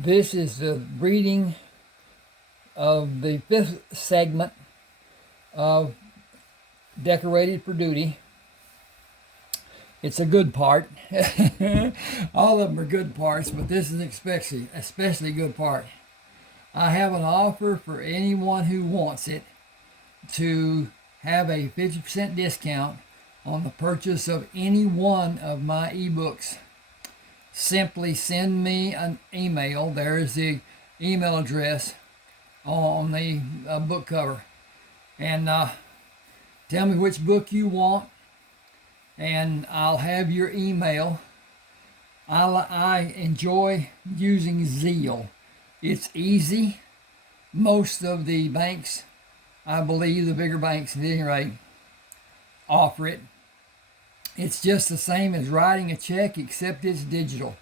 This is the reading of the fifth segment of Decorated for Duty. It's a good part. All of them are good parts, but this is especially good part. I have an offer for anyone who wants it to have a 50% discount on the purchase of any one of my ebooks. Simply send me an email. There is the email address on the book cover. And tell me which book you want, and I'll have your email. I enjoy using Zeal. It's easy. Most of the banks, I believe the bigger banks at any rate, offer it. It's just the same as writing a check, except it's digital.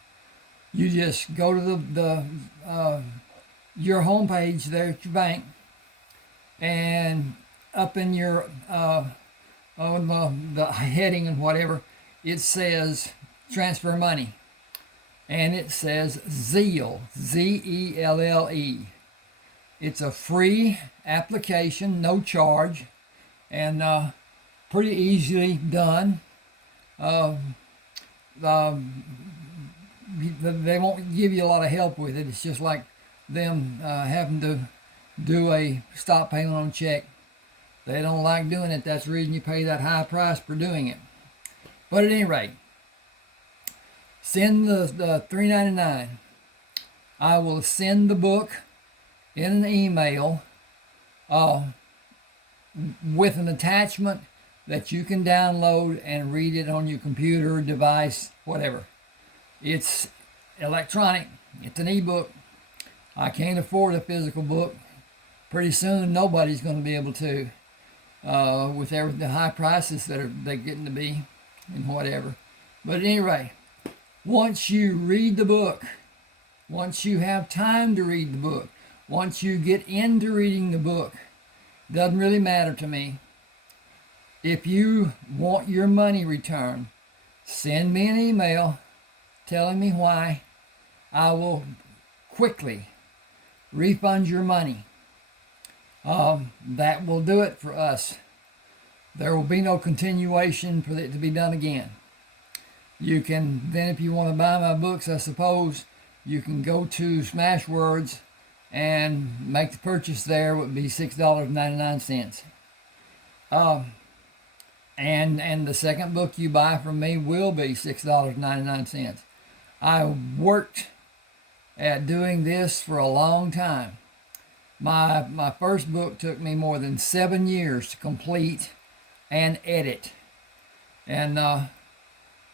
You just go to your homepage there at your bank, and up in your on the heading and whatever, it says transfer money, and it says Zeal, Zelle. It's a free application, no charge, and pretty easily done. They won't give you a lot of help with it. It's just like them having to do a stop payment on check. They don't like doing it. That's the reason you pay that high price for doing it. But at any rate, send the $3.99. I will send the book in an email with an attachment that you can download and read it on your computer, device, whatever. It's electronic. It's an ebook. I can't afford a physical book. Pretty soon, nobody's going to be able to, with the high prices that they're getting to be, and whatever. But at any rate, once you read the book, once you have time to read the book, once you get into reading the book, doesn't really matter to me. If you want your money returned, send me an email telling me why. I will quickly refund your money. That will do it for us. There will be no continuation for it to be done again. You can then, if you want to buy my books, I suppose you can go to Smashwords and make the purchase there. It would be $6.99. And the second book you buy from me will be $6.99. I worked at doing this for a long time. My first book took me more than 7 years to complete and edit. And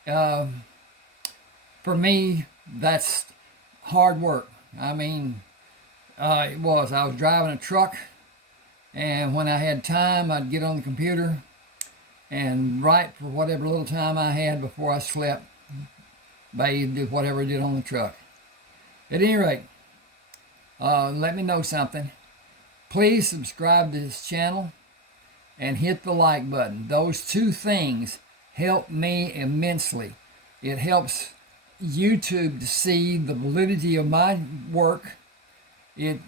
for me, that's hard work. I mean, it was. I was driving a truck, and when I had time, I'd get on the computer and write for whatever little time I had before I slept, bathed, did whatever I did on the truck. At any rate, let me know something. Please subscribe to this channel and hit the like button. Those two things help me immensely. It helps YouTube to see the validity of my work. It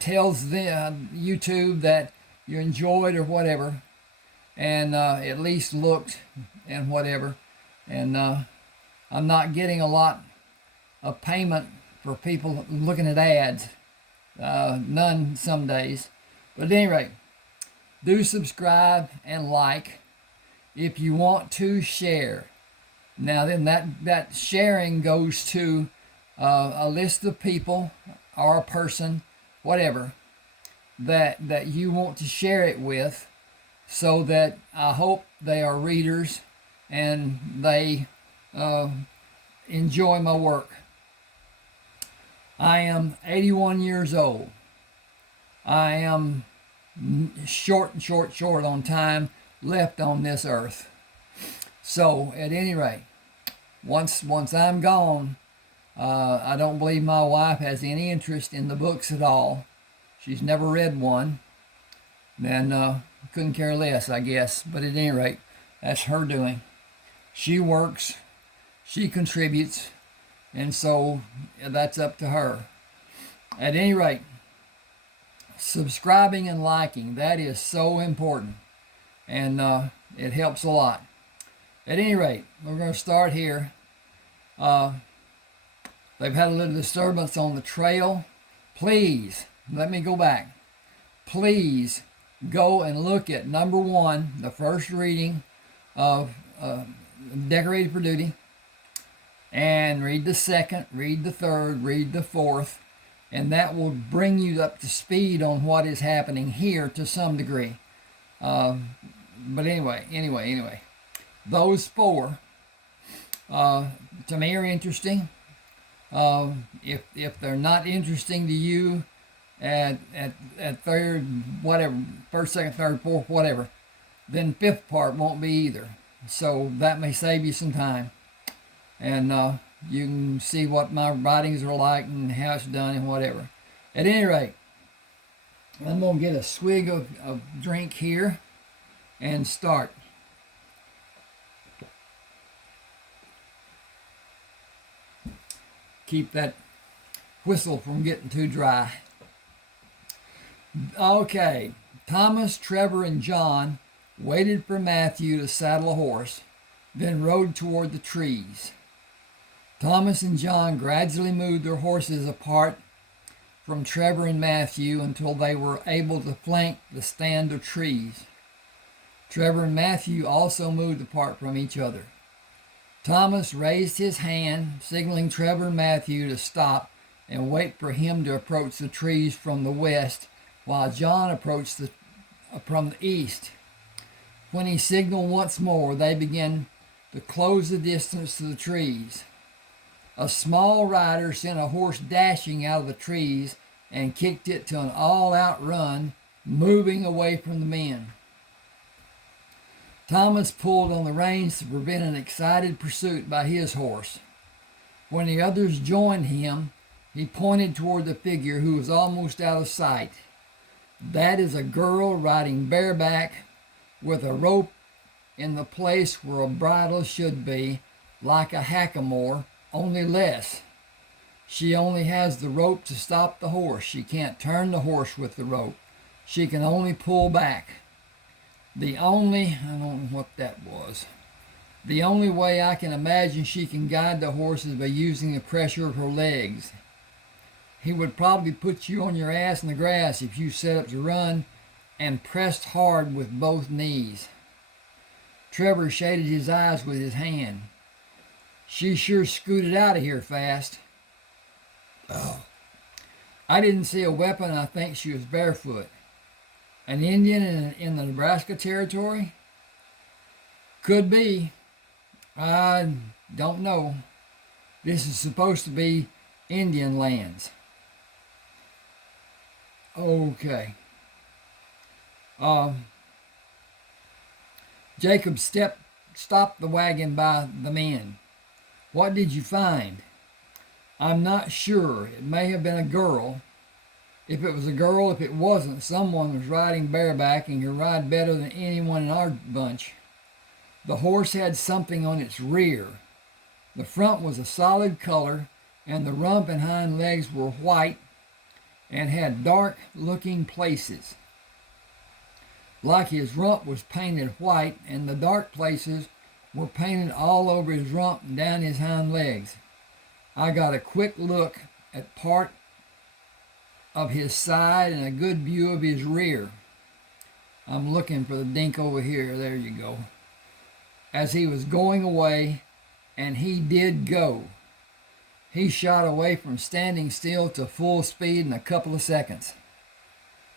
tells YouTube that you enjoyed or whatever, and at least looked and whatever. And I'm not getting a lot of payment for people looking at ads. None some days. But at any rate, do subscribe and like. If you want to share. Now then, that sharing goes to a list of people or a person, whatever, that you want to share it with, so that I hope they are readers and they enjoy my work. I am 81 years old. I am short on time left on this earth. So at any rate, once I'm gone, I don't believe my wife has any interest in the books at all. She's never read one, and couldn't care less, I guess. But at any rate, that's her doing. She works, she contributes, And so that's up to her. At any rate, subscribing and liking, that is so important. And it helps a lot. At any rate, we're going to start here. They've had a little disturbance on the trail. Please, let me go back. Please go and look at number 1, the first reading of Decorated for Duty, and read the second, read the third, read the fourth, and that will bring you up to speed on what is happening here to some degree. But anyway, those 4 to me are interesting. If they're not interesting to you at third, whatever, first, second, third, fourth, whatever, then 5th part won't be either. So that may save you some time. And you can see what my writings are like and how it's done and whatever. At any rate, I'm going to get a swig of drink here and start. Keep that whistle from getting too dry. Okay, Thomas, Trevor, and John waited for Matthew to saddle a horse, then rode toward the trees. Thomas and John gradually moved their horses apart from Trevor and Matthew until they were able to flank the stand of trees. Trevor and Matthew also moved apart from each other. Thomas raised his hand, signaling Trevor and Matthew to stop and wait for him to approach the trees from the west, while John approached from the east. When he signaled once more, they began to close the distance to the trees. A small rider sent a horse dashing out of the trees and kicked it to an all-out run, moving away from the men. Thomas pulled on the reins to prevent an excited pursuit by his horse. When the others joined him, he pointed toward the figure who was almost out of sight. That is a girl riding bareback with a rope in the place where a bridle should be, like a hackamore, only less. She only has the rope to stop the horse. She can't turn the horse with the rope. She can only pull back. I don't know what that was. The only way I can imagine she can guide the horse is by using the pressure of her legs. He would probably put you on your ass in the grass if you set up to run and pressed hard with both knees. Trevor shaded his eyes with his hand. She sure scooted out of here fast. Oh. I didn't see a weapon. I think she was barefoot. An Indian in the Nebraska Territory? Could be. I don't know. This is supposed to be Indian lands. Okay. Jacob stopped the wagon by the men. What did you find? I'm not sure. It may have been a girl. If it was a girl, if it wasn't, someone was riding bareback and could ride better than anyone in our bunch. The horse had something on its rear. The front was a solid color, and the rump and hind legs were white and had dark-looking places. Like his rump was painted white, and the dark places were painted all over his rump and down his hind legs. I got a quick look at part of his side and a good view of his rear. I'm looking for the dink over here. There you go. As he was going away, and he did go. He shot away from standing still to full speed in a couple of seconds.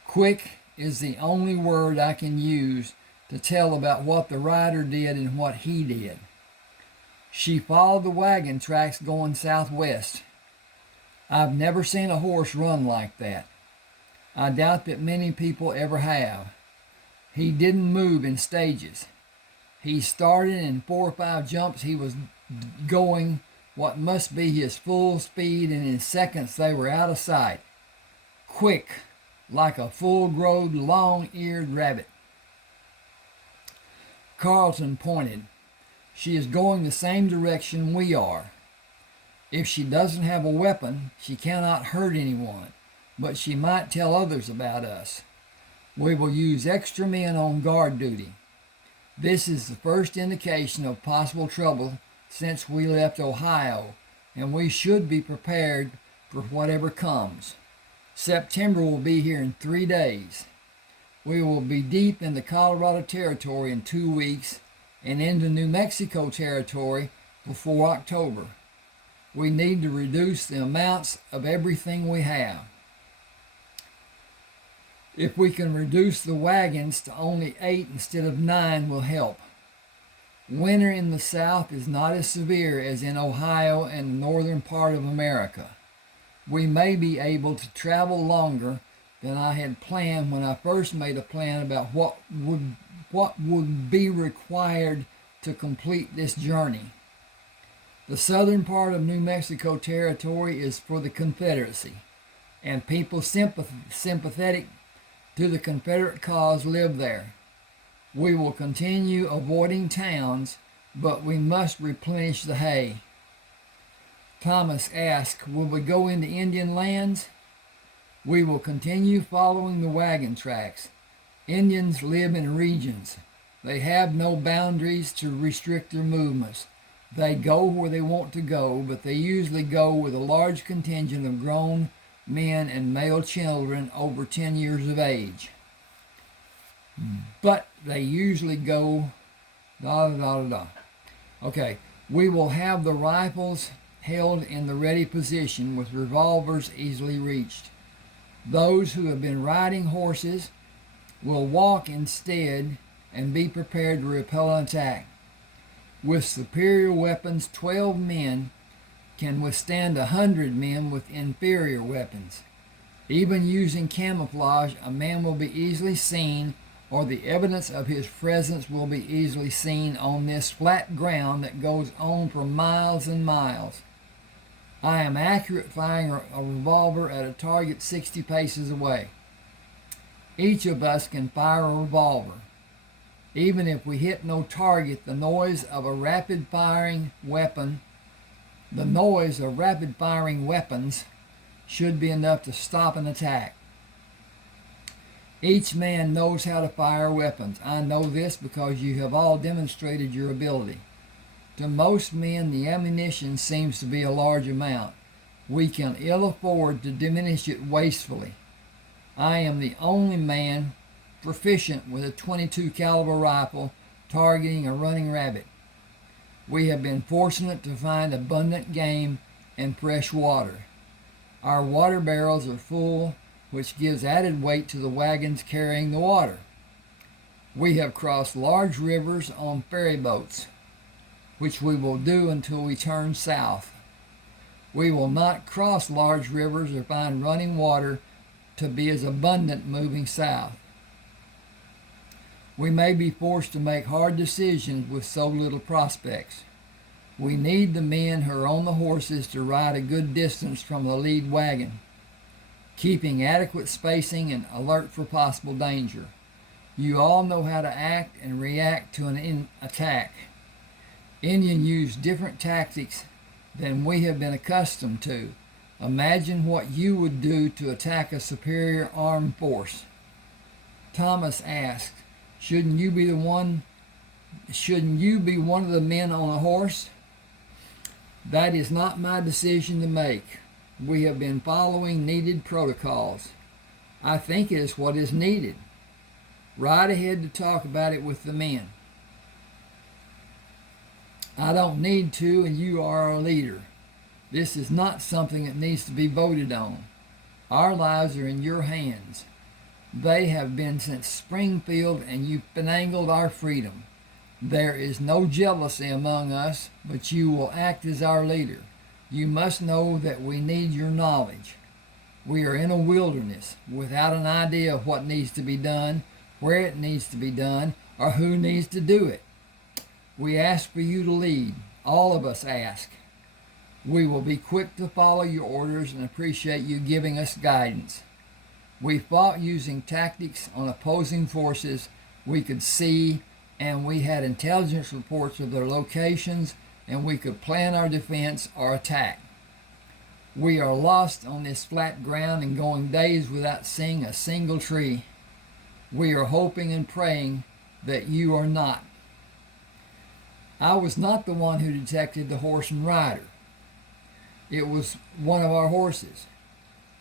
Quick is the only word I can use to tell about what the rider did and what he did. She followed the wagon tracks going southwest. I've never seen a horse run like that. I doubt that many people ever have. He didn't move in stages. He started in 4 or 5 jumps. He was going what must be his full speed, and in seconds they were out of sight. Quick, like a full-grown, long-eared rabbit. Carlton pointed. She is going the same direction we are. If she doesn't have a weapon, she cannot hurt anyone, but she might tell others about us. We will use extra men on guard duty. This is the first indication of possible trouble since we left Ohio, and we should be prepared for whatever comes. September will be here in 3 days. We will be deep in the Colorado Territory in 2 weeks and into New Mexico Territory before October. We need to reduce the amounts of everything we have. If we can reduce the wagons to only 8 instead of 9 will help. Winter in the South is not as severe as in Ohio and the northern part of America. We may be able to travel longer than I had planned when I first made a plan about what would be required to complete this journey. The southern part of New Mexico Territory is for the Confederacy, and people sympathetic to the Confederate cause live there. We will continue avoiding towns, but we must replenish the hay. Thomas asked, will we go into Indian lands? We will continue following the wagon tracks. Indians live in regions. They have no boundaries to restrict their movements. They go where they want to go, but they usually go with a large contingent of grown men and male children over 10 years of age. But they usually go Okay, we will have the rifles held in the ready position with revolvers easily reached. Those who have been riding horses will walk instead and be prepared to repel an attack. With superior weapons, 12 men can withstand 100 men with inferior weapons. Even using camouflage, a man will be easily seen, or the evidence of his presence will be easily seen on this flat ground that goes on for miles and miles. I am accurate firing a revolver at a target 60 paces away. Each of us can fire a revolver. Even if we hit no target, the noise of rapid firing weapons should be enough to stop an attack. Each man knows how to fire weapons. I know this because you have all demonstrated your ability. To most men, the ammunition seems to be a large amount. We can ill afford to diminish it wastefully. I am the only man proficient with a .22 caliber rifle targeting a running rabbit. We have been fortunate to find abundant game and fresh water. Our water barrels are full, which gives added weight to the wagons carrying the water. We have crossed large rivers on ferry boats, which we will do until we turn south. We will not cross large rivers or find running water to be as abundant moving south. We may be forced to make hard decisions with so little prospects. We need the men who are on the horses to ride a good distance from the lead wagon, keeping adequate spacing and alert for possible danger. You all know how to act and react to an attack. Indians use different tactics than we have been accustomed to. Imagine what you would do to attack a superior armed force. Thomas asked, Shouldn't you be one of the men on a horse? That is not my decision to make. We have been following needed protocols. I think it is what is needed. Ride ahead to talk about it with the men. I don't need to, and you are our leader. This is not something that needs to be voted on. Our lives are in your hands. They have been since Springfield, and you finagled our freedom. There is no jealousy among us, but you will act as our leader. You must know that we need your knowledge. We are in a wilderness without an idea of what needs to be done, where it needs to be done, or who needs to do it. We ask for you to lead. All of us ask. We will be quick to follow your orders and appreciate you giving us guidance. We fought using tactics on opposing forces we could see, and we had intelligence reports of their locations, and we could plan our defense or attack. We are lost on this flat ground and going days without seeing a single tree. We are hoping and praying that you are not. I was not the one who detected the horse and rider. It was one of our horses.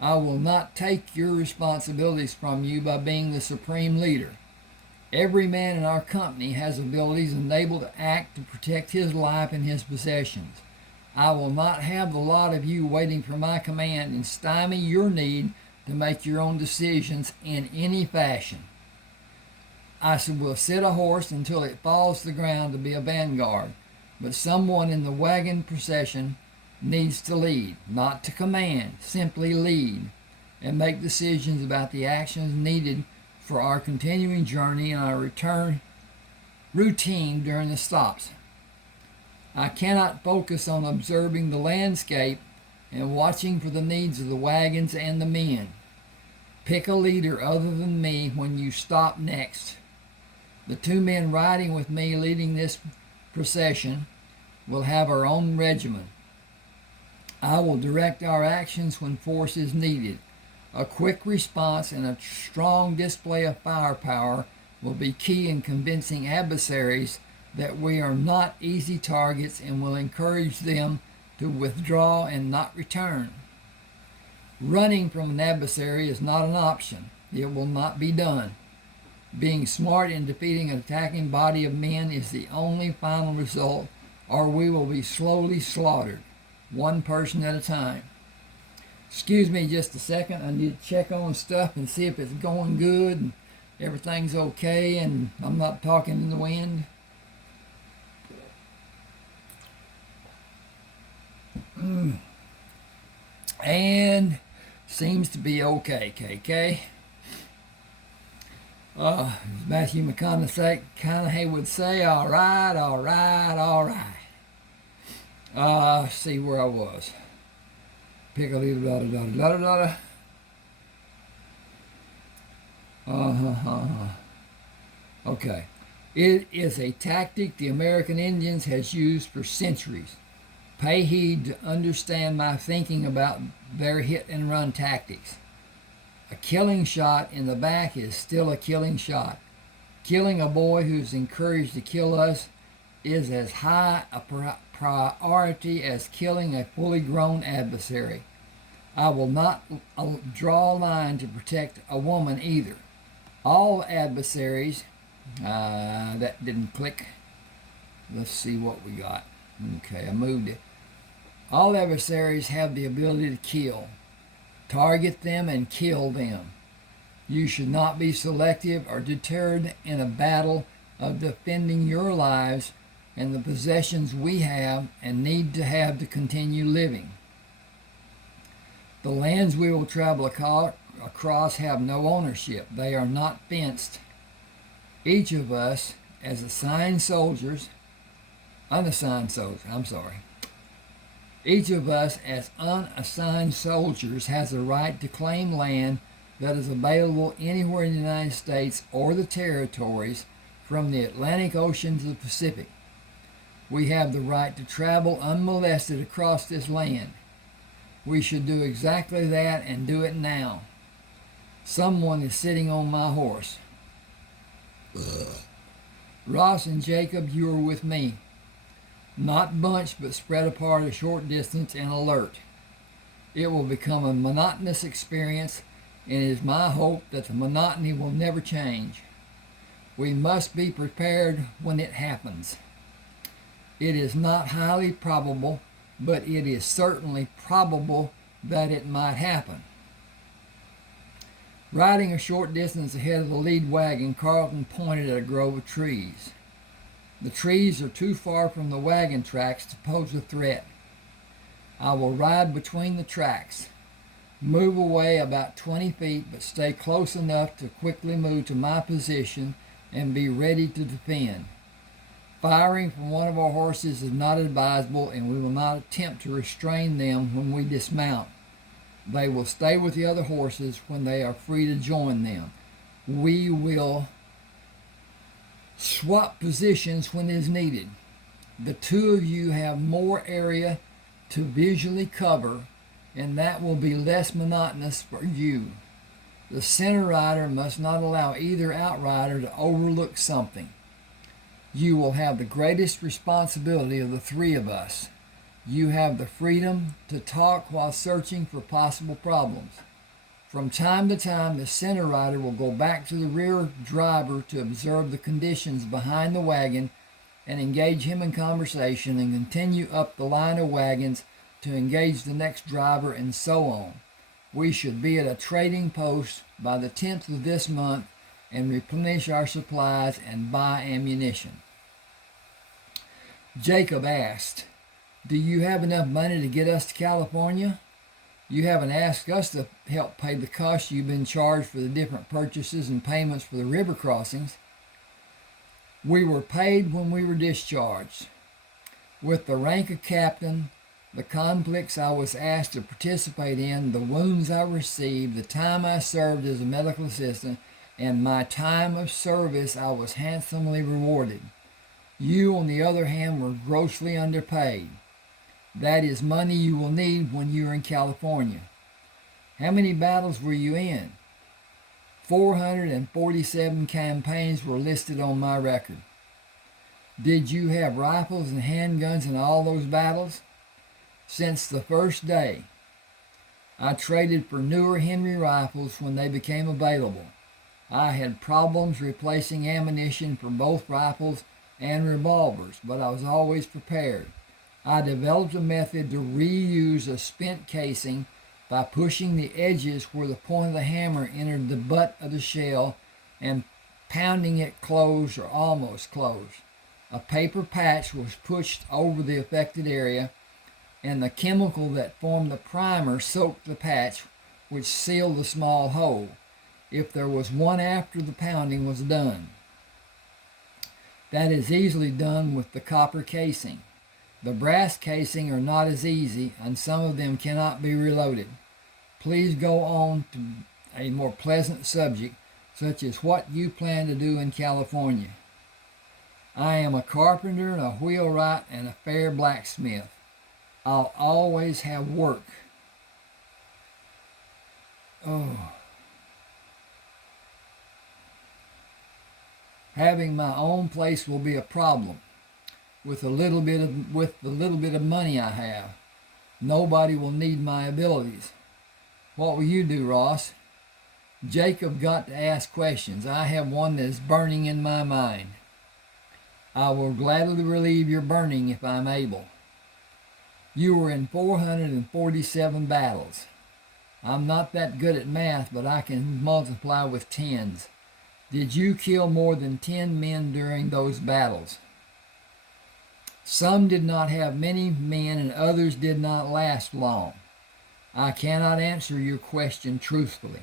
I will not take your responsibilities from you by being the supreme leader. Every man in our company has abilities and able to act to protect his life and his possessions. I will not have the lot of you waiting for my command and stymie your need to make your own decisions in any fashion. I will sit a horse until it falls to the ground to be a vanguard, but someone in the wagon procession needs to lead, not to command, simply lead, and make decisions about the actions needed for our continuing journey and our return routine during the stops. I cannot focus on observing the landscape and watching for the needs of the wagons and the men. Pick a leader other than me when you stop next. The 2 men riding with me leading this procession will have our own regimen. I will direct our actions when force is needed. A quick response and a strong display of firepower will be key in convincing adversaries that we are not easy targets and will encourage them to withdraw and not return. Running from an adversary is not an option. It will not be done. Being smart in defeating an attacking body of men is the only final result, or we will be slowly slaughtered, one person at a time. Excuse me just a second. I need to check on stuff and see if it's going good and everything's okay and I'm not talking in the wind. And seems to be okay, KK. Matthew McConaughey would say, all right, all right, all right. See where I was. Pick a little da-da-da-da-da-da. Okay. It is a tactic the American Indians has used for centuries. Pay heed to understand my thinking about their hit and run tactics. A killing shot in the back is still a killing shot. Killing a boy who's encouraged to kill us is as high a priority as killing a fully grown adversary. I will not draw a line to protect a woman either. All adversaries, that didn't click. Let's see what we got. Okay, I moved it. All adversaries have the ability to kill. Target them and kill them. You should not be selective or deterred in a battle of defending your lives and the possessions we have and need to have to continue living. The lands we will travel across have no ownership. They are not fenced. Each of us, as Each of us as unassigned soldiers has a right to claim land that is available anywhere in the United States or the territories from the Atlantic Ocean to the Pacific. We have the right to travel unmolested across this land. We should do exactly that and do it now. Someone is sitting on my horse. Ross and Jacob, you are with me. Not bunched, but spread apart a short distance and alert. It will become a monotonous experience, and it is my hope that the monotony will never change. We must be prepared when it happens. It is not highly probable, but it is certainly probable that it might happen. Riding a short distance ahead of the lead wagon, Carlton pointed at a grove of trees. The trees are too far from the wagon tracks to pose a threat. I will ride between the tracks, move away about 20 feet, but stay close enough to quickly move to my position and be ready to defend. Firing from one of our horses is not advisable, and we will not attempt to restrain them when we dismount. They will stay with the other horses when they are free to join them. We will swap positions when it is needed. The two of you have more area to visually cover and that will be less monotonous for you. The center rider must not allow either outrider to overlook something. You will have the greatest responsibility of the three of us. You have the freedom to talk while searching for possible problems. From time to time, the center rider will go back to the rear driver to observe the conditions behind the wagon and engage him in conversation, and continue up the line of wagons to engage the next driver, and so on. We should be at a trading post by the 10th of this month and replenish our supplies and buy ammunition. Jacob asked, "Do you have enough money to get us to California? You haven't asked us to help pay the costs you've been charged for the different purchases and payments for the river crossings." "We were paid when we were discharged. With the rank of captain, the conflicts I was asked to participate in, the wounds I received, the time I served as a medical assistant, and my time of service, I was handsomely rewarded. You, on the other hand, were grossly underpaid. That is money you will need when you are in California. How many battles were you in?" 447 campaigns were listed on my record. "Did you have rifles and handguns in all those battles?" "Since the first day. I traded for newer Henry rifles when they became available. I had problems replacing ammunition for both rifles and revolvers, but I was always prepared. I developed a method to reuse a spent casing by pushing the edges where the point of the hammer entered the butt of the shell and pounding it closed or almost closed. A paper patch was pushed over the affected area, and the chemical that formed the primer soaked the patch, which sealed the small hole, if there was one after the pounding was done. That is easily done with the copper casing. The brass casing are not as easy, and some of them cannot be reloaded. Please go on to a more pleasant subject, such as what you plan to do in California." "I am a carpenter, a wheelwright, and a fair blacksmith. I'll always have work." "Having my own place will be a problem. With the little bit of money I have, nobody will need my abilities. What will you do, Ross?" Jacob got to ask questions. I have one that is burning in my mind. "I will gladly relieve your burning if I'm able." "You were in 447 battles. I'm not that good at math, but I can multiply with tens. Did you kill more than 10 men during those battles?" "Some did not have many men, and others did not last long. I cannot answer your question truthfully."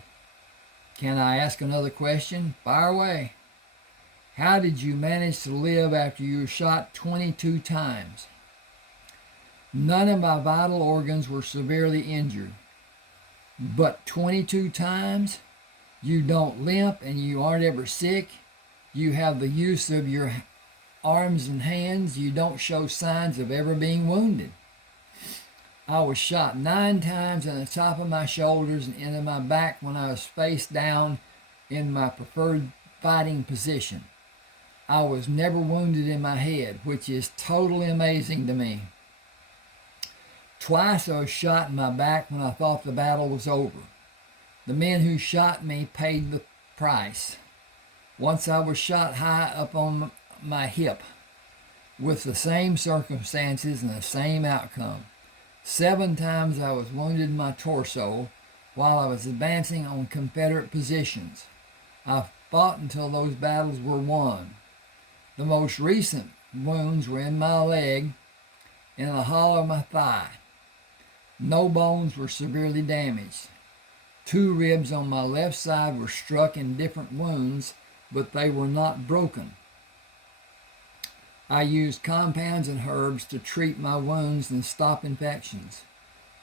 "Can I ask another question?" "Fire away." "How did you manage to live after you were shot 22 times?" "None of my vital organs were severely injured." "But 22 times? You don't limp and you aren't ever sick. You have the use of your arms and hands. You don't show signs of ever being wounded." "I was shot 9 times in the top of my shoulders and into my back when I was face down in my preferred fighting position. I was never wounded in my head, which is totally amazing to me. Twice I was shot in my back when I thought the battle was over. The men who shot me paid the price. Once I was shot high up on my hip, with the same circumstances and the same outcome. 7 times I was wounded in my torso while I was advancing on Confederate positions. I fought until those battles were won. The most recent wounds were in my leg and in the hollow of my thigh. No bones were severely damaged. 2 ribs on my left side were struck in different wounds, but they were not broken. I used compounds and herbs to treat my wounds and stop infections.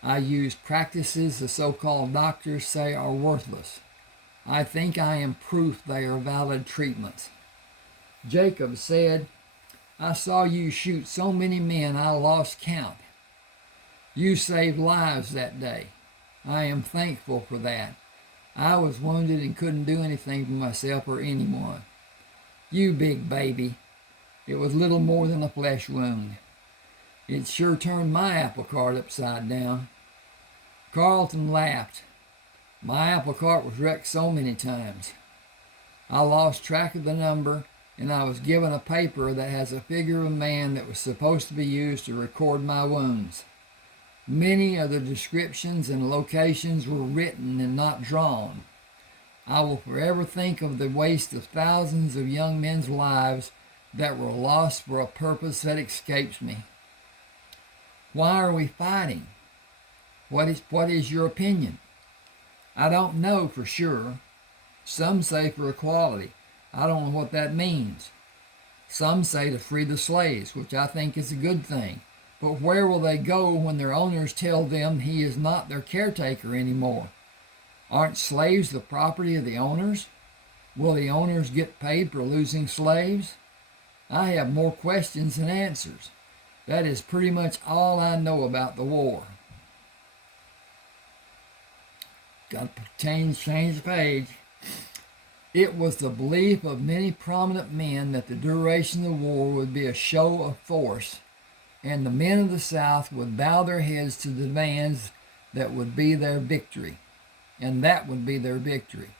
I used practices the so-called doctors say are worthless. I think I am proof they are valid treatments." Jacob said, "I saw you shoot so many men I lost count. You saved lives that day. I am thankful for that. I was wounded and couldn't do anything for myself or anyone. You big baby. It was little more than a flesh wound. It sure turned my apple cart upside down. Carlton laughed. My apple cart was wrecked so many times. I lost track of the number, and I was given a paper that has a figure of a man that was supposed to be used to record my wounds. Many of the descriptions and locations were written and not drawn. I will forever think of the waste of thousands of young men's lives that were lost for a purpose that escapes me. Why are we fighting? What is your opinion? I don't know for sure. Some say for equality. I don't know what that means. Some say to free the slaves, which I think is a good thing. But where will they go when their owners tell them he is not their caretaker anymore? Aren't slaves the property of the owners? Will the owners get paid for losing slaves? I have more questions than answers. That is pretty much all I know about the war. Got to change the page. It was the belief of many prominent men that the duration of the war would be a show of force, and the men of the South would bow their heads to the demands that would be their victory, and that would be their victory.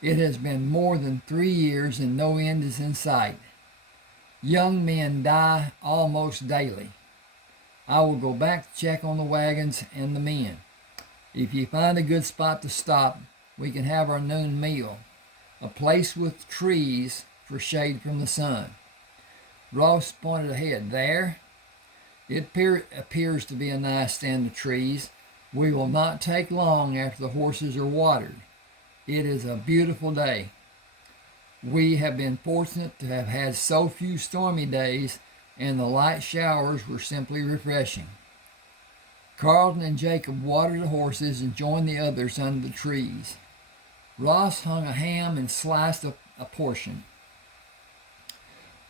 It has been more than 3 years and no end is in sight. Young men die almost daily. I will go back to check on the wagons and the men. If you find a good spot to stop, we can have our noon meal, a place with trees for shade from the sun. Ross pointed ahead. There? It appears to be a nice stand of trees. We will not take long after the horses are watered. It is a beautiful day. We have been fortunate to have had so few stormy days, and the light showers were simply refreshing. Carlton and Jacob watered the horses and joined the others under the trees. Ross hung a ham and sliced a portion.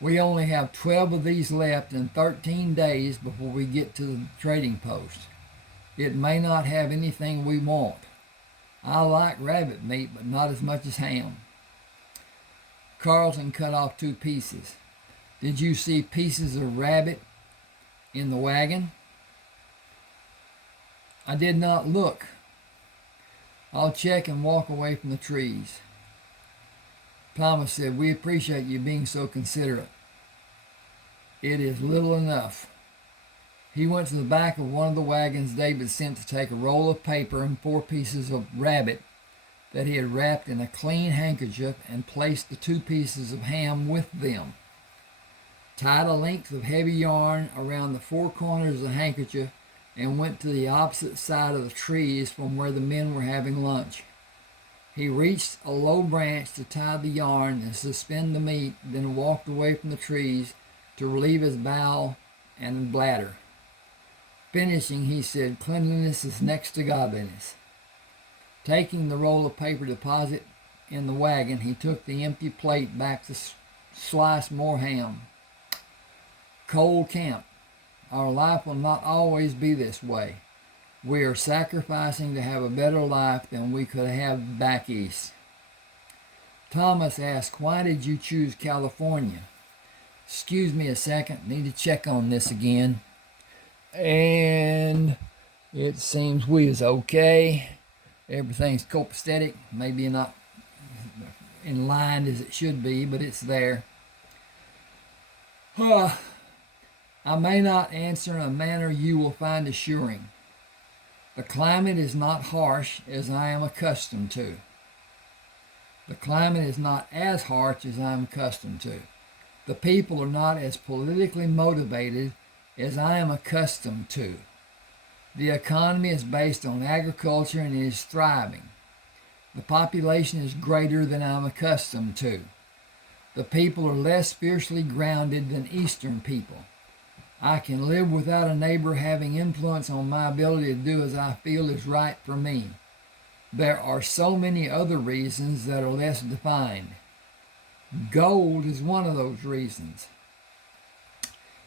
We only have 12 of these left in 13 days before we get to the trading post. It may not have anything we want. I like rabbit meat, but not as much as ham. Carlton cut off 2 pieces. Did you see pieces of rabbit in the wagon? I did not look. I'll check and walk away from the trees. Thomas said, we appreciate you being so considerate. It is little enough. He went to the back of one of the wagons David sent to take a roll of paper and 4 pieces of rabbit that he had wrapped in a clean handkerchief and placed the 2 pieces of ham with them. Tied a length of heavy yarn around the 4 corners of the handkerchief and went to the opposite side of the trees from where the men were having lunch. He reached a low branch to tie the yarn and suspend the meat, then walked away from the trees to relieve his bowel and bladder. Finishing, he said, cleanliness is next to godliness. Taking the roll of paper deposit in the wagon, he took the empty plate back to slice more ham. Cold camp. Our life will not always be this way. We are sacrificing to have a better life than we could have back east. Thomas asked, why did you choose California? Excuse me a second, need to check on this again. And it seems we is okay. Everything's copacetic, maybe not in line as it should be, but it's there. I may not answer in a manner you will find assuring. The climate is not harsh as I am accustomed to. The climate is not as harsh as I am accustomed to. The people are not as politically motivated as I am accustomed to. The economy is based on agriculture and it is thriving. The population is greater than I'm accustomed to. The people are less fiercely grounded than Eastern people. I can live without a neighbor having influence on my ability to do as I feel is right for me. There are so many other reasons that are less defined. Gold is one of those reasons.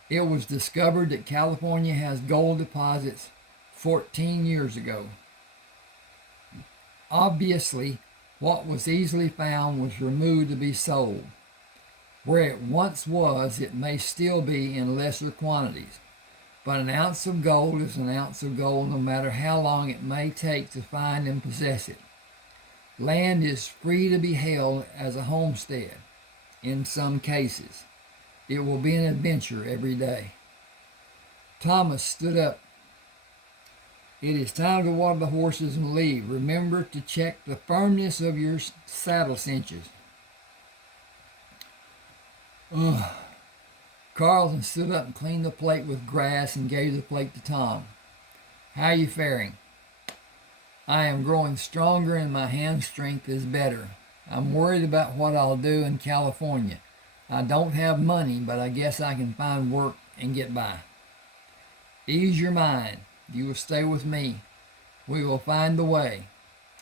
It was discovered that California has gold deposits 14 years ago. Obviously, what was easily found was removed to be sold. Where it once was, it may still be in lesser quantities. But an ounce of gold is an ounce of gold no matter how long it may take to find and possess it. Land is free to be held as a homestead in some cases. It will be an adventure every day. Thomas stood up. It is time to water the horses and leave. Remember to check the firmness of your saddle cinches. Carlton stood up and cleaned the plate with grass and gave the plate to Tom. How are you faring? I am growing stronger and my hand strength is better. I'm worried about what I'll do in California. I don't have money, but I guess I can find work and get by. Ease your mind. You will stay with me. We will find the way.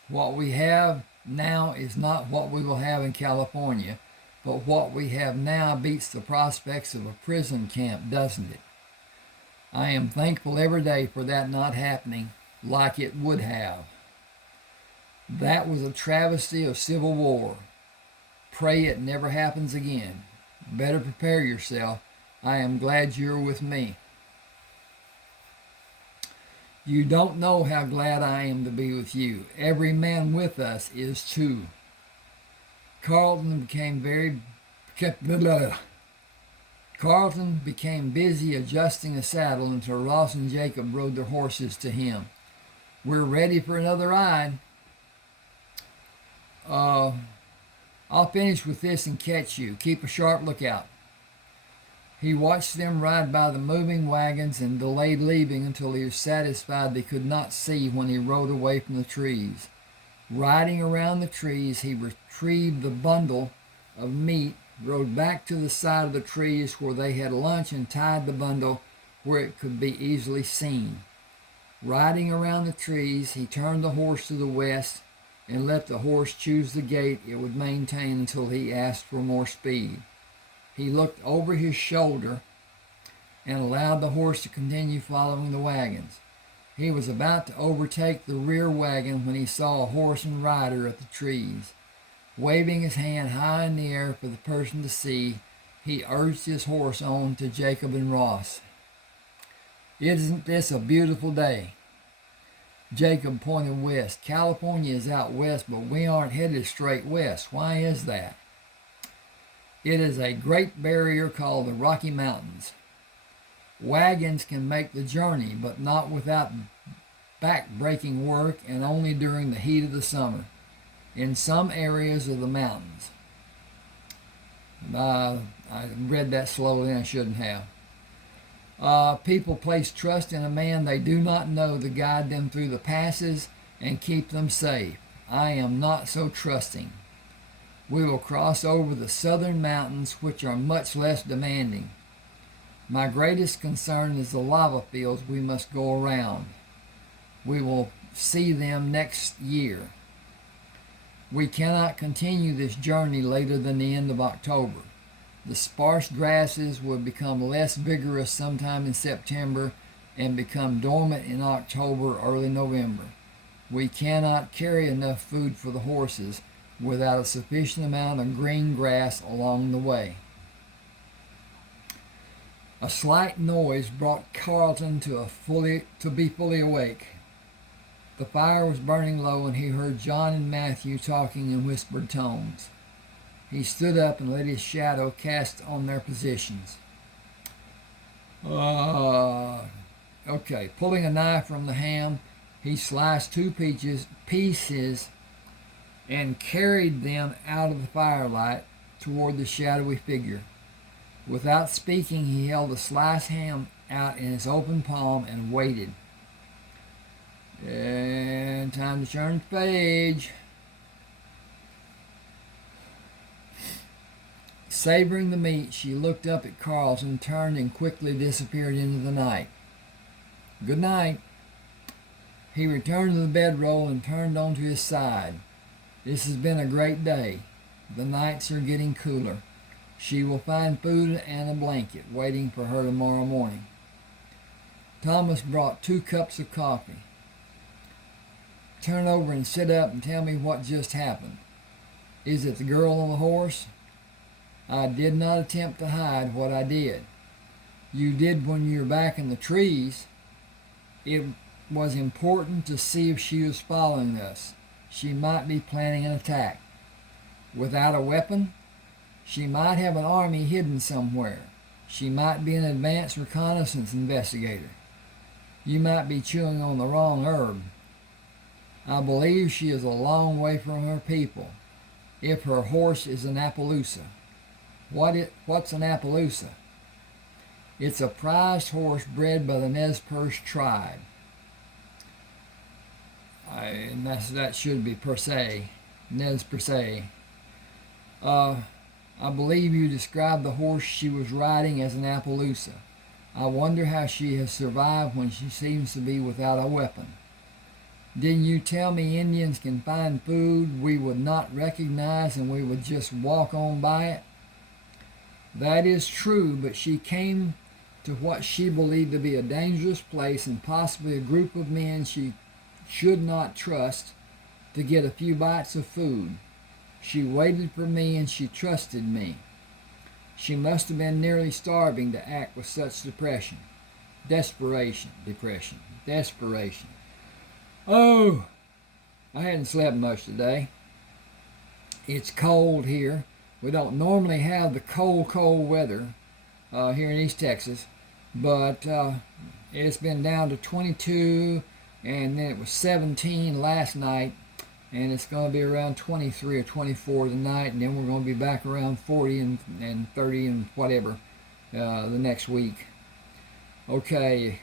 What we have now is not what we will have in California, but what we have now beats the prospects of a prison camp, doesn't it? I am thankful every day for that not happening like it would have. That was a travesty of civil war. Pray it never happens again. Better prepare yourself. I am glad you're with me. You don't know how glad I am to be with you. Every man with us is too. Carlton became busy adjusting the saddle until Ross and Jacob rode their horses to him. We're ready for another ride. I'll finish with this and catch you. Keep a sharp lookout. He watched them ride by the moving wagons and delayed leaving until he was satisfied they could not see when he rode away from the trees. Riding around the trees, he retrieved the bundle of meat, rode back to the side of the trees where they had lunch, and tied the bundle where it could be easily seen. Riding around the trees, he turned the horse to the west and let the horse choose the gait it would maintain until he asked for more speed. He looked over his shoulder and allowed the horse to continue following the wagons. He was about to overtake the rear wagon when he saw a horse and rider at the trees. Waving his hand high in the air for the person to see, he urged his horse on to Jacob and Ross. Isn't this a beautiful day? Jacob pointed west. California is out west, but we aren't headed straight west. Why is that? It is a great barrier called the Rocky Mountains. Wagons can make the journey, but not without back-breaking work and only during the heat of the summer in some areas of the mountains. I read that slowly and I shouldn't have. People place trust in a man they do not know to guide them through the passes and keep them safe. I am not so trusting. We will cross over the southern mountains, which are much less demanding. My greatest concern is the lava fields we must go around. We will see them next year. We cannot continue this journey later than the end of October. The sparse grasses will become less vigorous sometime in September and become dormant in October, early November. We cannot carry enough food for the horses without a sufficient amount of green grass along the way. A slight noise brought Carlton to be fully awake. The fire was burning low, and he heard John and Matthew talking in whispered tones. He stood up and let his shadow cast on their positions. Pulling a knife from the ham, he sliced two pieces and carried them out of the firelight toward the shadowy figure. Without speaking, he held the sliced ham out in his open palm and waited. And time to turn the page. Savoring the meat, she looked up at Carlton, turned, and quickly disappeared into the night. Good night. He returned to the bedroll and turned onto his side. This has been a great day. The nights are getting cooler. She will find food and a blanket waiting for her tomorrow morning. Thomas brought 2 cups of coffee. turn over and sit up and tell me what just happened. Is it the girl on the horse? I did not attempt to hide what I did. You did when you were back in the trees. It was important to see if she was following us. She might be planning an attack. Without a weapon, she might have an army hidden somewhere. She might be an advanced reconnaissance investigator. You might be chewing on the wrong herb. I believe she is a long way from her people, if her horse is an Appaloosa. What's an Appaloosa? It's a prized horse bred by the Nez Perce tribe. And that should be per se, Nez Perce. I believe you described the horse she was riding as an Appaloosa. I wonder how she has survived when she seems to be without a weapon. Didn't you tell me Indians can find food we would not recognize and we would just walk on by it? That is true, but she came to what she believed to be a dangerous place and possibly a group of men she should not trust to get a few bites of food. She waited for me and she trusted me. She must have been nearly starving to act with such desperation. Oh, I hadn't slept much today. It's cold here. We don't normally have the cold weather here in East Texas, but it's been down to 22, and then it was 17 last night, and it's going to be around 23 or 24 tonight, and then we're going to be back around 40 and 30 and whatever the next week. Okay,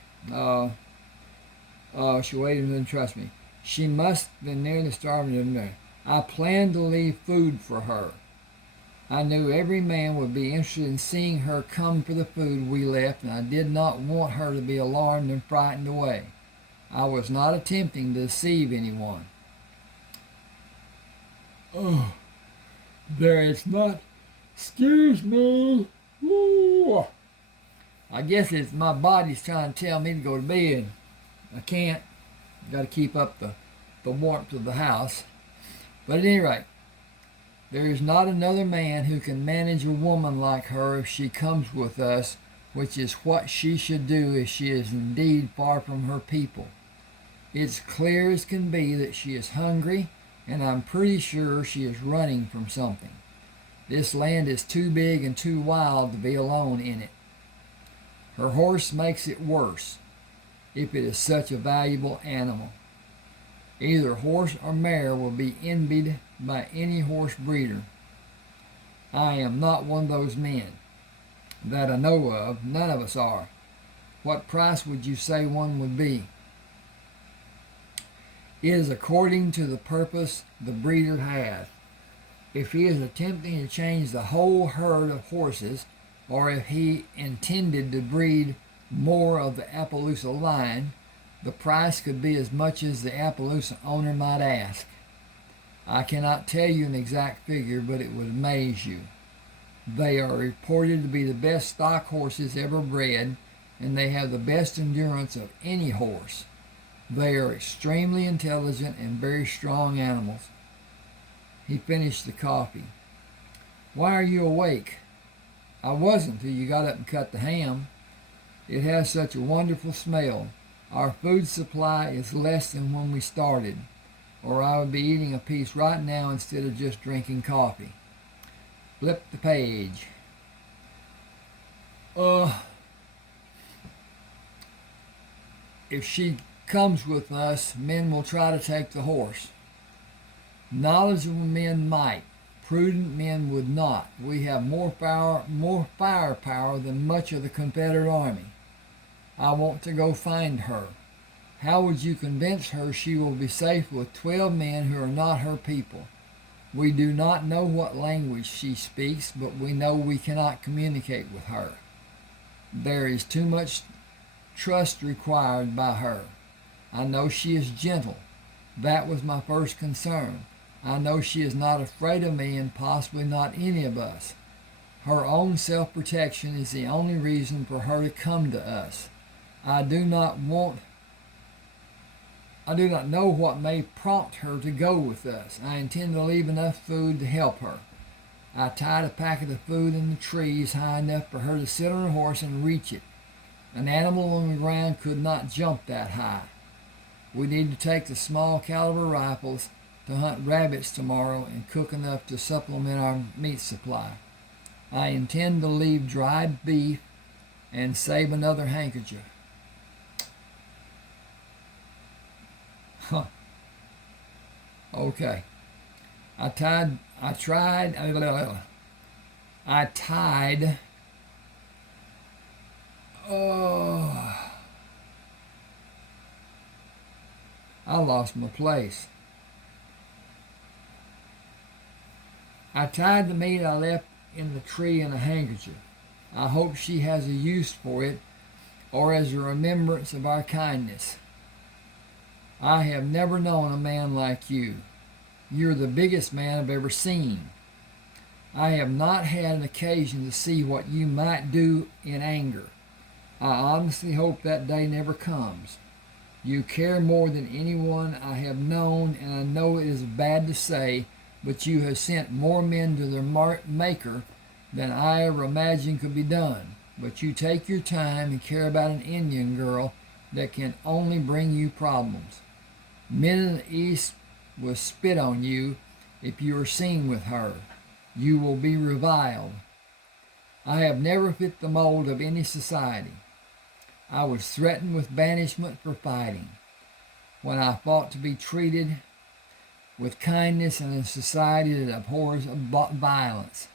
she waited and didn't trust me. She must have been nearly starving to me. I planned to leave food for her. I knew every man would be interested in seeing her come for the food we left, and I did not want her to be alarmed and frightened away. I was not attempting to deceive anyone. Oh, there it's not. Excuse me. Ooh. I guess it's my body's trying to tell me to go to bed. I can't. Got to keep up the warmth of the house. But at any rate, there is not another man who can manage a woman like her if she comes with us, which is what she should do if she is indeed far from her people. It's clear as can be that she is hungry, and I'm pretty sure she is running from something. This land is too big and too wild to be alone in it. Her horse makes it worse, if it is such a valuable animal. Either horse or mare will be envied by any horse breeder. I am not one of those men. That I know of, none of us are. What price would you say one would be? It is according to the purpose the breeder has. If he is attempting to change the whole herd of horses, or if he intended to breed more of the Appaloosa line, the price could be as much as the Appaloosa owner might ask. I cannot tell you an exact figure, but it would amaze you. They are reported to be the best stock horses ever bred, and they have the best endurance of any horse. They are extremely intelligent and very strong animals. He finished the coffee. Why are you awake? I wasn't till you got up and cut the ham. It has such a wonderful smell. Our food supply is less than when we started, or I would be eating a piece right now instead of just drinking coffee. Flip the page. If she comes with us, men will try to take the horse. Knowledgeable men might. Prudent men would not. We have more firepower than much of the Confederate Army. I want to go find her. How would you convince her she will be safe with 12 men who are not her people? We do not know what language she speaks, but we know we cannot communicate with her. There is too much trust required by her. I know she is gentle. That was my first concern. I know she is not afraid of me and possibly not any of us. Her own self-protection is the only reason for her to come to us. I do not want I do not know what may prompt her to go with us. I intend to leave enough food to help her. I tied a packet of food in the trees high enough for her to sit on her horse and reach it. An animal on the ground could not jump that high. We need to take the small caliber rifles to hunt rabbits tomorrow and cook enough to supplement our meat supply. I intend to leave dried beef and save another handkerchief. Huh. Okay. I tied, oh, I lost my place. I tied the meat I left in the tree in a handkerchief. I hope she has a use for it, or as a remembrance of our kindness. I have never known a man like you. You're the biggest man I've ever seen. I have not had an occasion to see what you might do in anger. I honestly hope that day never comes. You care more than anyone I have known, and I know it is bad to say, but you have sent more men to their Maker than I ever imagined could be done. But you take your time and care about an Indian girl that can only bring you problems. Men in the East will spit on you if you are seen with her. You will be reviled. I have never fit the mold of any society. I was threatened with banishment for fighting, when I fought to be treated with kindness in a society that abhors violence.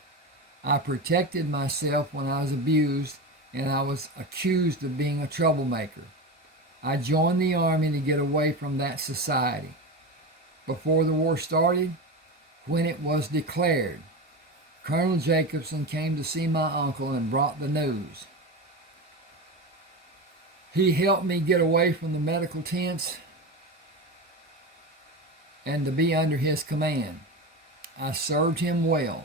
I protected myself when I was abused, and I was accused of being a troublemaker. I joined the army to get away from that society. Before the war started, when it was declared, Colonel Jacobson came to see my uncle and brought the news. He helped me get away from the medical tents and to be under his command. I served him well.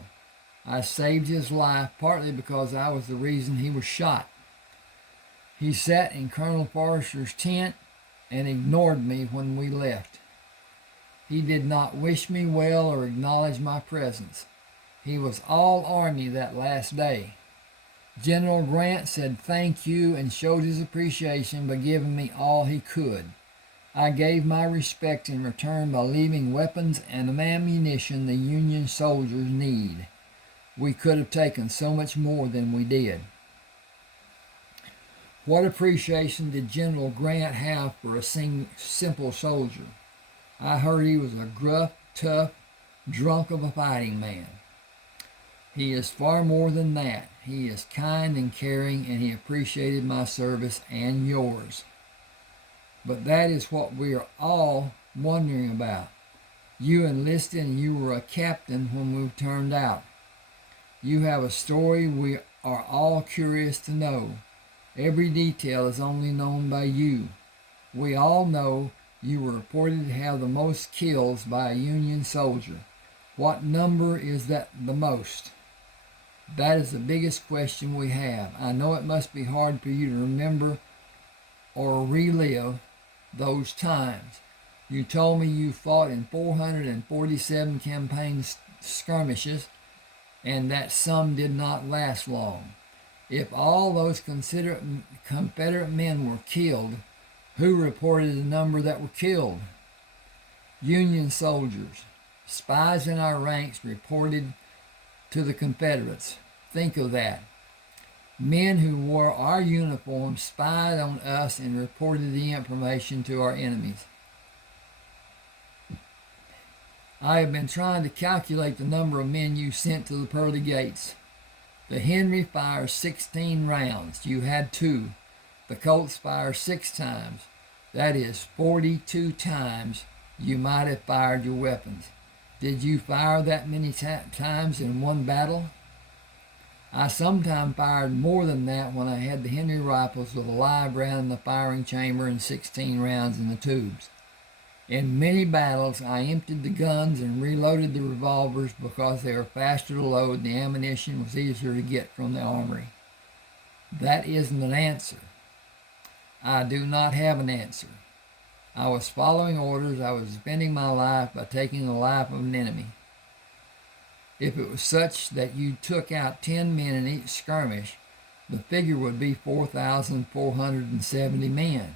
I saved his life partly because I was the reason he was shot. He sat in Colonel Forrester's tent and ignored me when we left. He did not wish me well or acknowledge my presence. He was all Army that last day. General Grant said thank you and showed his appreciation by giving me all he could. I gave my respect in return by leaving weapons and ammunition the Union soldiers need. We could have taken so much more than we did. What appreciation did General Grant have for a simple soldier? I heard he was a gruff, tough, drunk of a fighting man. He is far more than that. He is kind and caring, and he appreciated my service and yours. But that is what we are all wondering about. You enlisted and you were a captain when we turned out. You have a story we are all curious to know. Every detail is only known by you. We all know you were reported to have the most kills by a Union soldier. What number is that the most? That is the biggest question we have. I know it must be hard for you to remember or relive those times. You told me you fought in 447 campaign skirmishes and that some did not last long. If all those Confederate men were killed, who reported the number that were killed? Union soldiers. Spies in our ranks reported to the Confederates. Think of that. Men who wore our uniforms spied on us and reported the information to our enemies. I have been trying to calculate the number of men you sent to the pearly gates. The Henry fires 16 rounds. You had 2. The Colts fire 6 times. That is 42 times you might have fired your weapons. Did you fire that many times in one battle? I sometimes fired more than that when I had the Henry rifles with a live round in the firing chamber and 16 rounds in the tubes. In many battles, I emptied the guns and reloaded the revolvers because they were faster to load and the ammunition was easier to get from the armory. That isn't an answer. I do not have an answer. I was following orders. I was spending my life by taking the life of an enemy. If it was such that you took out 10 men in each skirmish, the figure would be 4,470 men.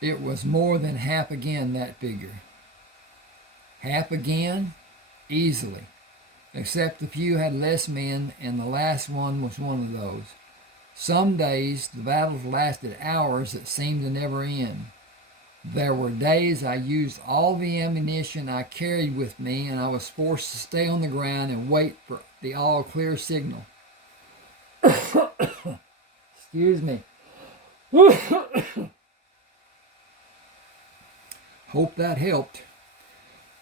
It was more than half again that figure. Half again? Easily. Except a few had less men, and the last one was one of those. Some days the battles lasted hours that seemed to never end. There were days I used all the ammunition I carried with me, and I was forced to stay on the ground and wait for the all-clear signal. Excuse me. Hope that helped.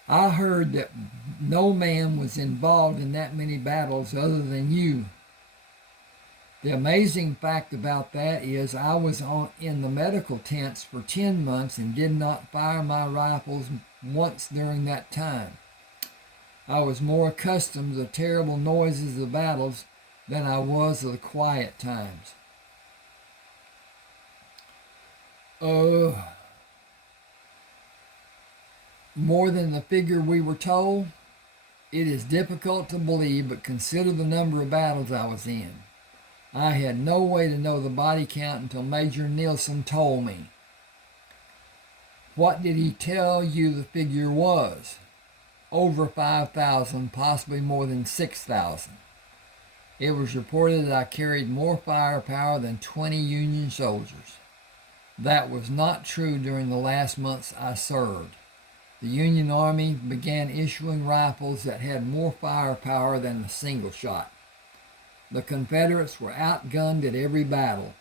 I heard that no man was involved in that many battles other than you. The amazing fact about that is I was in the medical tents for 10 months and did not fire my rifles once during that time. I was more accustomed to the terrible noises of battles than I was of the quiet times. More than the figure we were told? It is difficult to believe, but consider the number of battles I was in. I had no way to know the body count until Major Nielsen told me. What did he tell you the figure was? Over 5,000, possibly more than 6,000. It was reported that I carried more firepower than 20 Union soldiers. That was not true during the last months I served. The Union Army began issuing rifles that had more firepower than a single shot. The Confederates were outgunned at every battle.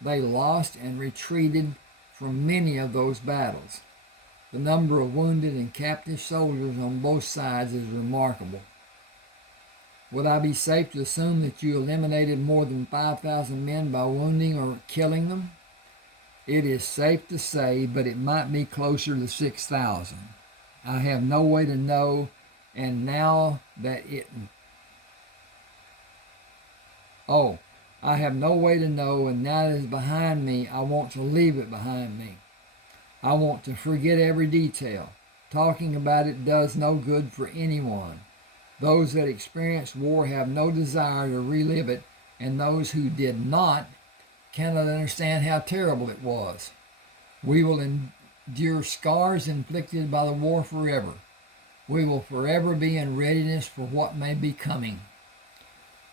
They lost and retreated from many of those battles. The number of wounded and captive soldiers on both sides is remarkable. Would I be safe to assume that you eliminated more than 5,000 men by wounding or killing them? It is safe to say, but it might be closer to 6,000. I have no way to know, and now that I have no way to know, and now that it is behind me, I want to leave it behind me. I want to forget every detail. Talking about it does no good for anyone. Those that experienced war have no desire to relive it, and those who did not cannot understand how terrible it was. We will endure scars inflicted by the war forever. We will forever be in readiness for what may be coming.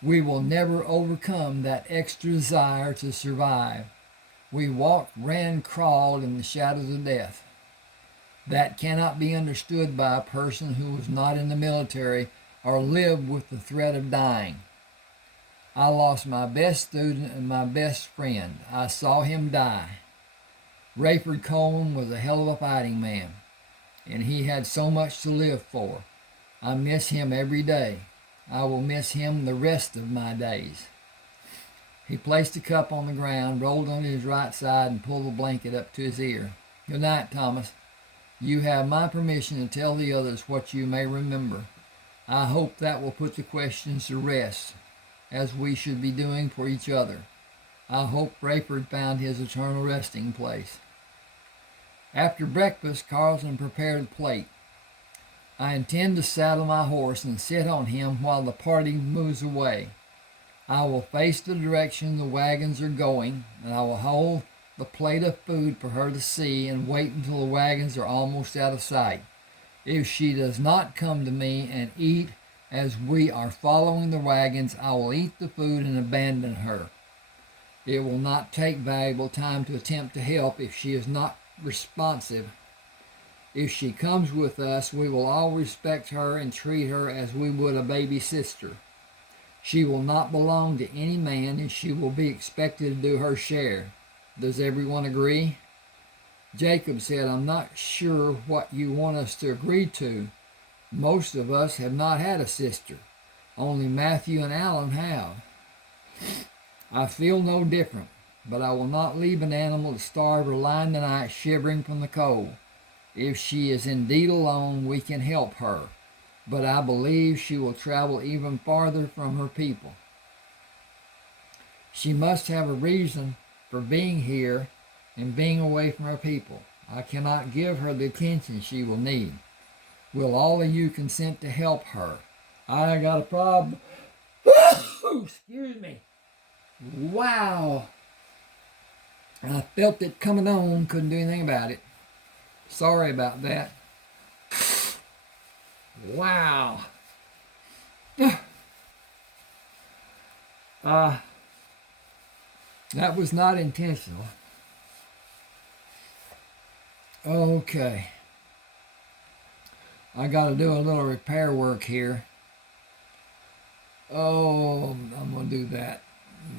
We will never overcome that extra desire to survive. We walked, ran, crawled in the shadows of death. That cannot be understood by a person who was not in the military or lived with the threat of dying. I lost my best student and my best friend. I saw him die. Rayford Coleman was a hell of a fighting man, and he had so much to live for. I miss him every day. I will miss him the rest of my days. He placed the cup on the ground, rolled on his right side, and pulled the blanket up to his ear. Good night, Thomas. You have my permission to tell the others what you may remember. I hope that will put the questions to rest, as we should be doing for each other. I hope Rayford found his eternal resting place. After breakfast, Carlton prepared a plate. I intend to saddle my horse and sit on him while the party moves away. I will face the direction the wagons are going, and I will hold the plate of food for her to see and wait until the wagons are almost out of sight. If she does not come to me and eat as we are following the wagons, I will eat the food and abandon her. It will not take valuable time to attempt to help if she is not responsive. If she comes with us, we will all respect her and treat her as we would a baby sister. She will not belong to any man, and she will be expected to do her share. Does everyone agree? Jacob said, I'm not sure what you want us to agree to. Most of us have not had a sister. Only Matthew and Alan have. I feel no different, but I will not leave an animal to starve or lie in the night shivering from the cold. If she is indeed alone, we can help her, but I believe she will travel even farther from her people. She must have a reason for being here, and being away from her people. I cannot give her the attention she will need. Will all of you consent to help her? I got a problem. Excuse me. Wow. I felt it coming on, couldn't do anything about it. Sorry about that. Wow. That was not intentional. Okay. I got to do a little repair work here. Oh, I'm going to do that.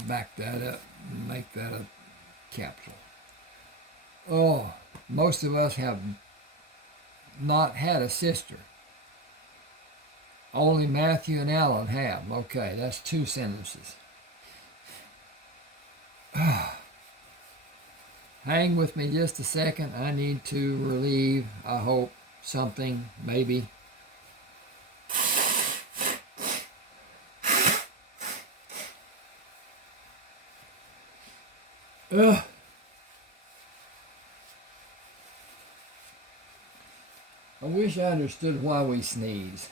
Back that up. Make that a capital. Oh, most of us have not had a sister. Only Matthew and Alan have. Okay, that's 2 sentences. Hang with me just a second. I need to relieve, I hope, something, maybe. I wish I understood why we sneeze.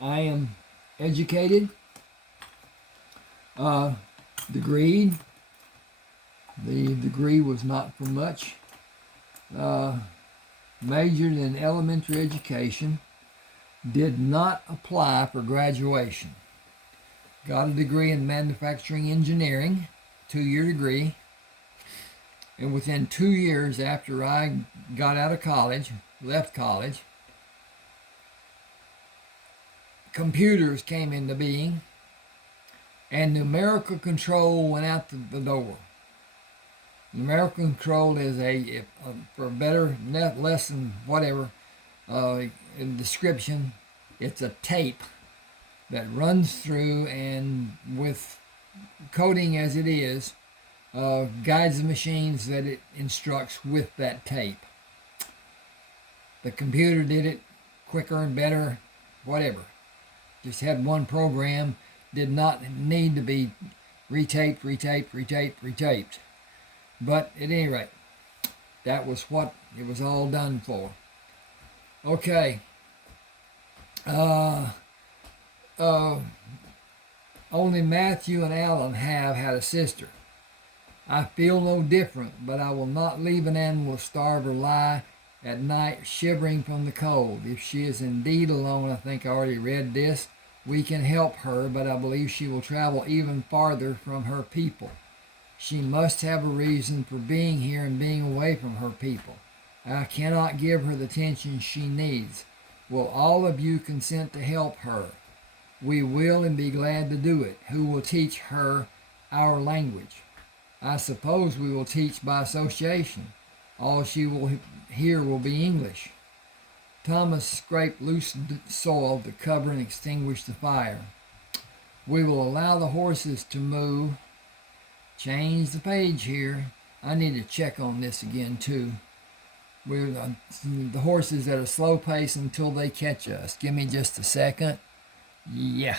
I am educated, degreed. The degree was not for much. Majored in elementary education. Did not apply for graduation. Got a degree in manufacturing engineering, 2-year degree. And within 2 years after I got out of college, left college, computers came into being and numerical control went out the door. Numerical control is for better, less than whatever in description, it's a tape that runs through and with coding as it is, guides the machines that it instructs with that tape. The computer did it quicker and better, whatever. Just had one program, did not need to be retaped. But at any rate, that was what it was all done for. Okay. Only Matthew and Alan have had a sister. I feel no different, but I will not leave an animal to starve or lie at night shivering from the cold. If she is indeed alone, I think I already read this, we can help her, but I believe she will travel even farther from her people. She must have a reason for being here and being away from her people. I cannot give her the attention she needs. Will all of you consent to help her? We will and be glad to do it. Who will teach her our language? I suppose we will teach by association. All she will hear will be English. Thomas scraped loose soil to cover and extinguish the fire. We will allow the horses to move. Change the page here. I need to check on this again too. We're the horses at a slow pace until they catch us. Give me just a second. Yeah.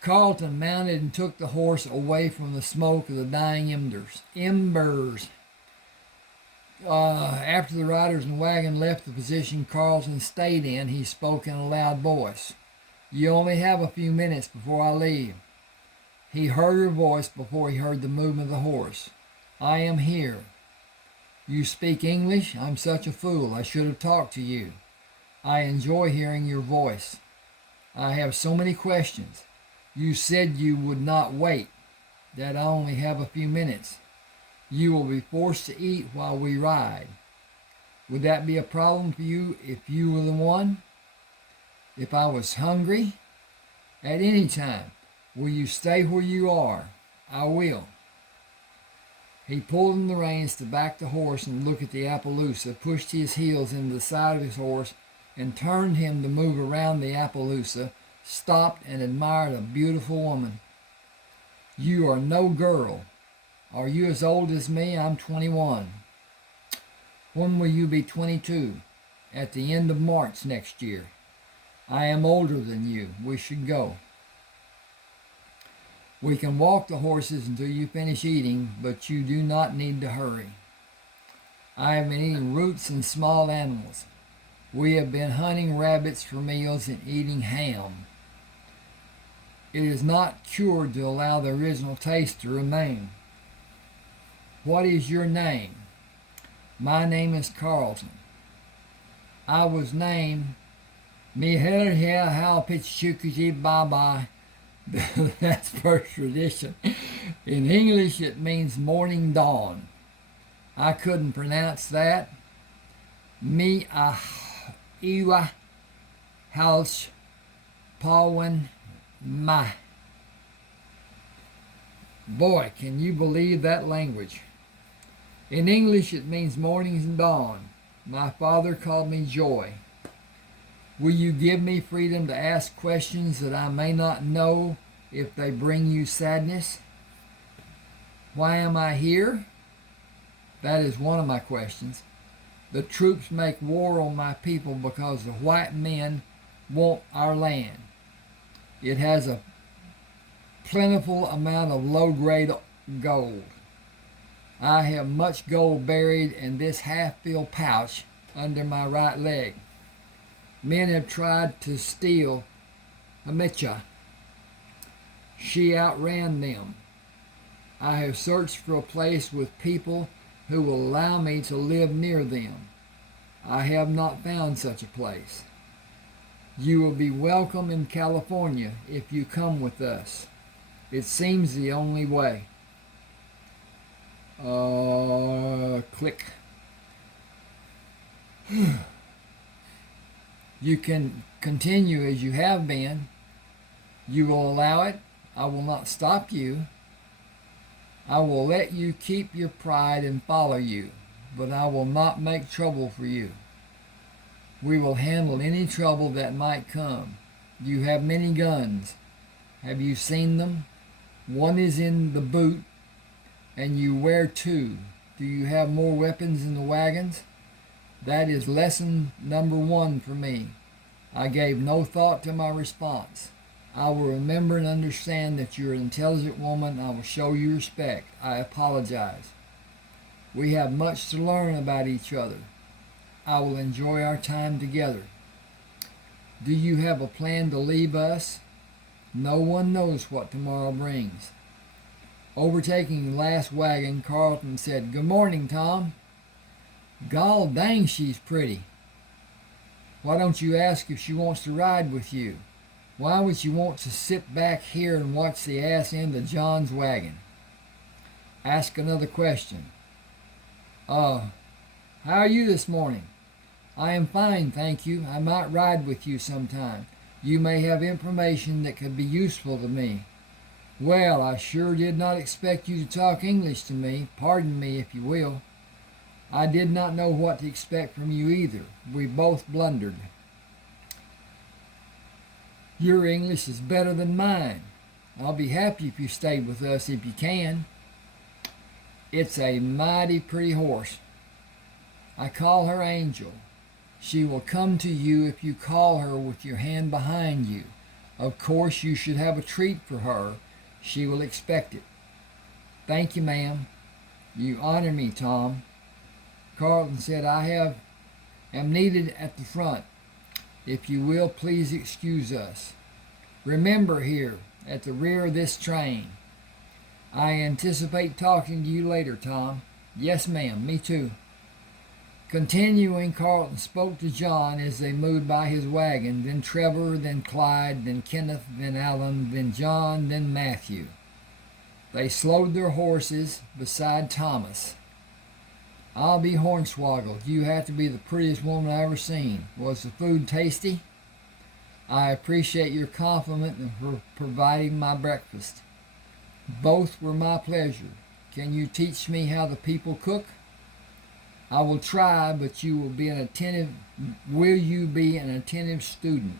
Carlton mounted and took the horse away from the smoke of the dying embers. After the riders and wagon left the position Carlton stayed in, he spoke in a loud voice. You only have a few minutes before I leave. He heard her voice before he heard the movement of the horse. I am here. You speak English? I'm such a fool. I should have talked to you. I enjoy hearing your voice. I have so many questions. You said you would not wait, that I only have a few minutes. You will be forced to eat while we ride. Would that be a problem for you if you were the one? If I was hungry? At any time. Will you stay where you are? I will. He pulled in the reins to back the horse and look at the Appaloosa, pushed his heels into the side of his horse, and turned him to move around the Appaloosa, stopped and admired a beautiful woman. You are no girl. Are you as old as me? I'm 21. When will you be 22? At the end of March next year. I am older than you. We should go. We can walk the horses until you finish eating, but you do not need to hurry. I have been eating roots and small animals. We have been hunting rabbits for meals and eating ham. It is not cured to allow the original taste to remain. What is your name? My name is Carlton. I was named Mihel Hea How Pichukuji Baba. That's first tradition. In English, it means morning dawn. I couldn't pronounce that. Mi Iwa Halsh Pawan Ma. Boy, can you believe that language? In English, it means morning's dawn. My father called me Joy. Will you give me freedom to ask questions that I may not know if they bring you sadness? Why am I here? That is one of my questions. The troops make war on my people because the white men want our land. It has a plentiful amount of low-grade gold. I have much gold buried in this half-filled pouch under my right leg. Men have tried to steal Amicha. She outran them. I have searched for a place with people who will allow me to live near them. I have not found such a place. You will be welcome in California if you come with us. It seems the only way. Click. You can continue as you have been. You will allow it. I will not stop you. I will let you keep your pride and follow you, but I will not make trouble for you. We will handle any trouble that might come. You have many guns. Have you seen them? One is in the boot, and you wear two. Do you have more weapons in the wagons? That is lesson number 1 for me. I gave no thought to my response. I will remember and understand that you're an intelligent woman. I will show you respect. I apologize. We have much to learn about each other. I will enjoy our time together. Do you have a plan to leave us? No one knows what tomorrow brings. Overtaking the last wagon, Carlton said, "Good morning, Tom." "Gol dang, she's pretty. Why don't you ask if she wants to ride with you? Why would you want to sit back here and watch the ass end of John's wagon?" Ask another question. How are you this morning?" "I am fine, thank you. I might ride with you sometime. You may have information that could be useful to me." "Well, I sure did not expect you to talk English to me. Pardon me, if you will." "I did not know what to expect from you either. We both blundered." "Your English is better than mine. I'll be happy if you stayed with us if you can." "It's a mighty pretty horse. I call her Angel. She will come to you if you call her with your hand behind you. Of course, you should have a treat for her. She will expect it." "Thank you, ma'am." "You honor me, Tom." Carlton said, "I am needed at the front. If you will, please excuse us. Remember here, at the rear of this train. I anticipate talking to you later, Tom." "Yes, ma'am, me too." Continuing, Carlton spoke to John as they moved by his wagon, then Trevor, then Clyde, then Kenneth, then Alan, then John, then Matthew. They slowed their horses beside Thomas. "I'll be hornswoggled. You have to be the prettiest woman I ever seen. Was the food tasty?" "I appreciate your compliment and for providing my breakfast." "Both were my pleasure. Can you teach me how the people cook?" "I will try, but will you be an attentive student?"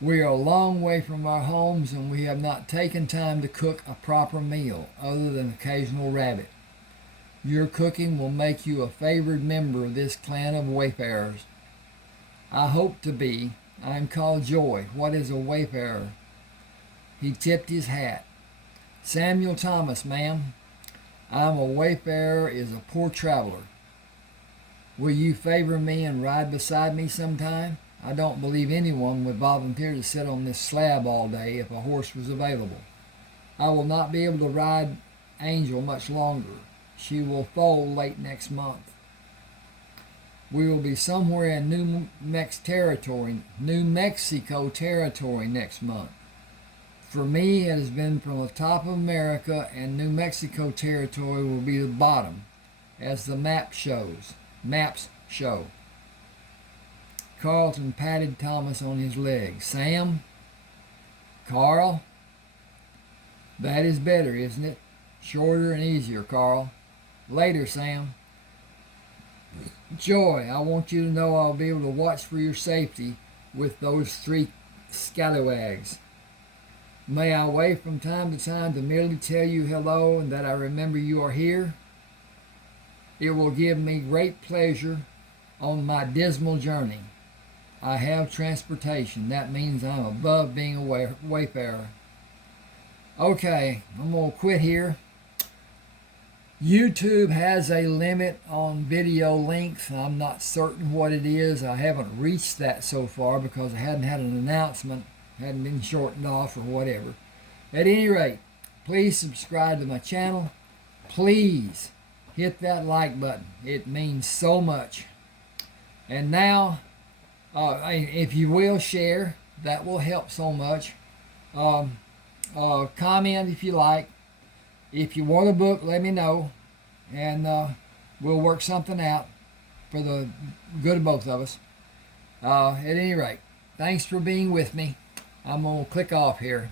"We are a long way from our homes, and we have not taken time to cook a proper meal, other than occasional rabbit. Your cooking will make you a favored member of this clan of wayfarers." "I hope to be. I am called Joy. What is a wayfarer?" He tipped his hat. Samuel Thomas, ma'am. I'm a wayfarer is a poor traveler. Will you favor me and ride beside me sometime? I don't believe anyone would volunteer to sit on this slab all day if a horse was available. I will not be able to ride Angel much longer. She will foal late next month. We will be somewhere in New Mexico territory next month. For me, it has been from the top of America, and New Mexico territory will be the bottom, as the maps show. Carlton patted Thomas on his leg. Sam? Carl? That is better, isn't it? Shorter and easier, Carl. Later, Sam. Joy, I want you to know I'll be able to watch for your safety with those 3 scalawags. May I wait from time to time to merely tell you hello and that I remember you are here? It will give me great pleasure on my dismal journey. I have transportation. That means I'm above being a wayfarer. Okay, I'm going to quit here. YouTube has a limit on video length. I'm not certain what it is. I haven't reached that so far because I hadn't had an announcement, hadn't been shortened off or whatever. At any rate, please subscribe to my channel. Please hit that like button. It means so much. And now, if you will share, that will help so much. Comment if you like. If you want a book, let me know, and we'll work something out for the good of both of us. At any rate, thanks for being with me. I'm going to click off here.